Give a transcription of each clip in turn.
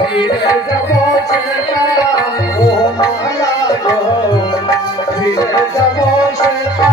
ফিরে যাব সেটা ও মহারাজ ফিরে যাব সেটা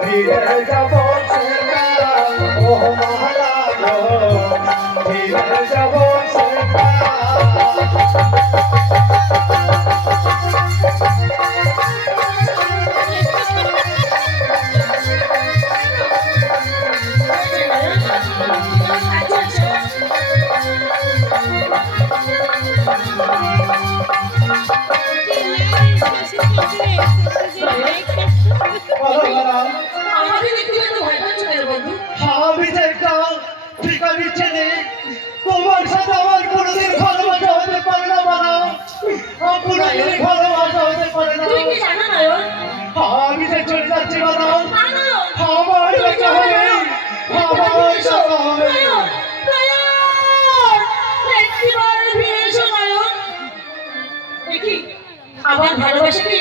ফিরে যাব সেটা ও মহারাজ ফিরে যাব সেটা আমি যে একটা ঠিকানি ছেলে তোমার সাথে আমার কোনোদিন ভালোবাসা হতে পারে না বাবা কোনোদিন ভালোবাসা হতে পারে না আমি যে চলে যাচ্ছি বাবা আমার দেখা হবে আমার দেখা হবে আমার ভালোবাসা কি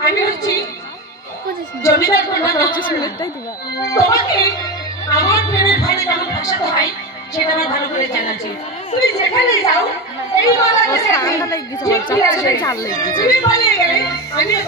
আমি হচ্ছি জমিদার কন্যা তোমাকে আমার প্রেমের ভাইরে কেমন ভাসাতে হয় সেটা আমার ভালো করে জানা আছে তুমি যেখানে যাও এই মালাকে তুমি পালিয়ে গেলে আমিও